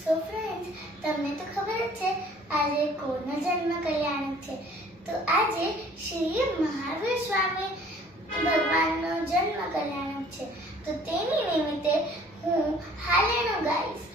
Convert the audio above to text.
So friends, તમને તો ખબર જ છે આજે કોનો જન્મ કલ્યાણક છે. તો આજે શ્રી મહાવીર સ્વામી ભગવાનનો જન્મ કલ્યાણક છે. તો તેની નિમિત્તે હું હાલેનું ગાઈશ.